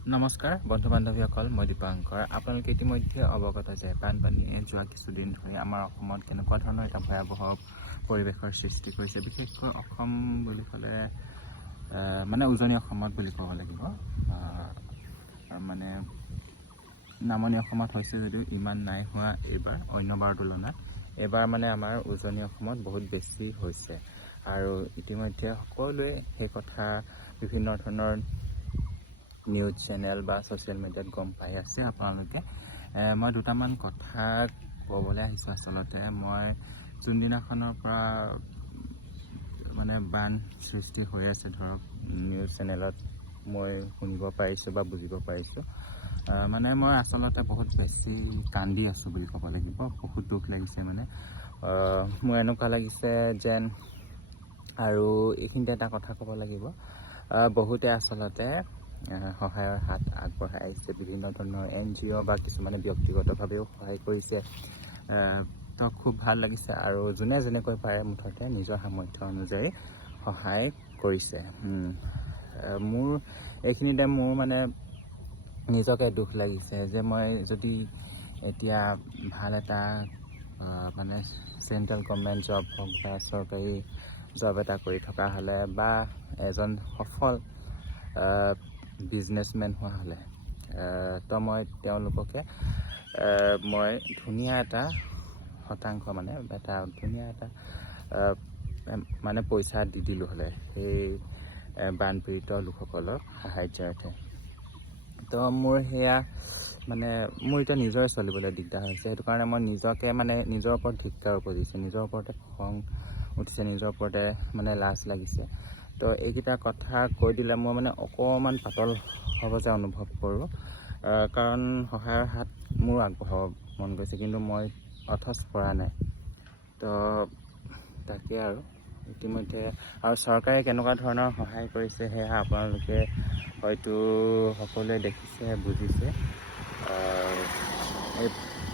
নমস্কাৰ বন্ধু বান্ধৱীসকল, মই দীপাংকৰ। আপোনালোকে ইতিমধ্যে অৱগত যে বানপানীয়ে যোৱা কিছুদিন ধৰি আমাৰ অসমত কেনেকুৱা ধৰণৰ এটা ভয়াৱহ পৰিৱেশৰ সৃষ্টি কৰিছে। বিশেষকৈ অসম বুলি ক'লে মানে উজনি অসমত বুলি ক'ব লাগিব। মানে নামনি অসমত হৈছে যদিও ইমান নাই হোৱা এইবাৰ অন্যবাৰৰ তুলনাত। এইবাৰ মানে আমাৰ উজনি অসমত বহুত বেছি হৈছে আৰু ইতিমধ্যে সকলোৱে সেই কথা বিভিন্ন ধৰণৰ নিউজ চেনেল বা ছ'চিয়েল মিডিয়াত গম পাই আছে আপোনালোকে। মই দুটামান কথা ক'বলৈ আহিছোঁ। আচলতে মই যোনদিনাখনৰ পৰা মানে বান সৃষ্টি হৈ আছে, ধৰক নিউজ চেনেলত মই শুনিব পাৰিছোঁ বা বুজিব পাৰিছোঁ, মানে মই আচলতে বহুত বেছি কান্দি আছোঁ বুলি ক'ব লাগিব। বহুত দুখ লাগিছে। মানে মোৰ এনেকুৱা লাগিছে যেন, আৰু এইখিনিতে এটা কথা ক'ব লাগিব, বহুতে আচলতে সহায়ৰ হাত আগবঢ়াই আহিছে। বিভিন্ন ধৰণৰ NGO বা কিছুমানে ব্যক্তিগতভাৱেও সহায় কৰিছে। তো খুব ভাল লাগিছে আৰু যোনে যেনেকৈ পাৰে মুঠতে নিজৰ সামৰ্থ্য অনুযায়ী সহায় কৰিছে। মোৰ এইখিনিতে মোৰ মানে নিজকে দুখ লাগিছে যে মই যদি এতিয়া ভাল এটা মানে চেণ্ট্ৰেল গভৰ্ণমেণ্ট জব হওক বা চৰকাৰী জব এটা কৰি থকা হ'লে বা এজন সফল বিজনেছমেন হোৱা হ'লে, তো মই তেওঁলোককে মই ধুনীয়া এটা শতাংশ মানে এটা ধুনীয়া এটা মানে পইচা দি দিলোঁ হ'লে সেই বানপীড়িত লোকসকলক সাহাৰ্যাৰ্থে। তো মোৰ সেয়া মানে মোৰ এতিয়া নিজৰে চলিবলৈ দিগদাৰ হৈছে। সেইটো কাৰণে মই নিজকে মানে নিজৰ ওপৰত ধিক্কাৰ উপজিছে, নিজৰ ওপৰতে খং উঠিছে, নিজৰ ওপৰতে মানে লাজ লাগিছে। তো এইকেইটা কথা কৈ দিলে মই মানে অকণমান পাতল হ'ব যে অনুভৱ কৰোঁ, কাৰণ সহায়ৰ হাত মোৰ আগবঢ়াব মন গৈছে, কিন্তু মই অথচ পৰা নাই। তো তাকে আৰু ইতিমধ্যে আৰু চৰকাৰে কেনেকুৱা ধৰণৰ সহায় কৰিছে সেয়া আপোনালোকে হয়তো সকলোৱে দেখিছে, বুজিছে। এই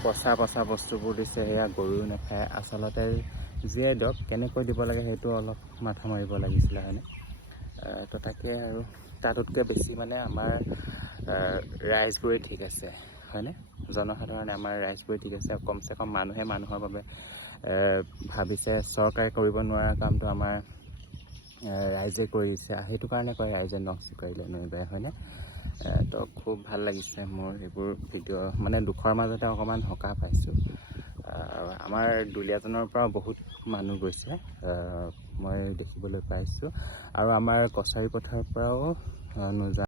পচা বস্তুবোৰ দিছে, সেয়া গৰুও নাখায়। আচলতে যিয়ে দিয়ক কেনেকৈ দিব লাগে সেইটো অলপ মাথা মাৰিব লাগিছিলে, হয়নে? তো তাকে আৰু তাতোতকৈ বেছি মানে আমাৰ ৰাইজবোৰে ঠিক আছে, হয়নে? জনসাধাৰণে আমাৰ ৰাইজবোৰে ঠিক আছে। কমচে কম মানুহে মানুহৰ বাবে ভাবিছে। চৰকাৰে কৰিব নোৱাৰা কামটো আমাৰ ৰাইজে কৰিছে। সেইটো কাৰণে কয় ৰাইজে নখ জোকাৰিলে নৈ বাই, হয়নে? তো খুব ভাল লাগিছে মোৰ এইবোৰ ভিডিঅ'। মানে দুখৰ মাজতে অকণমান সকাহ পাইছোঁ। আমাৰ দুলীয়াজনৰ পৰাও বহুত মানুহ গৈছে, মই দেখিবলৈ পাইছোঁ। আৰু আমাৰ কছাৰী পথাৰৰ পৰাও নোযোৱা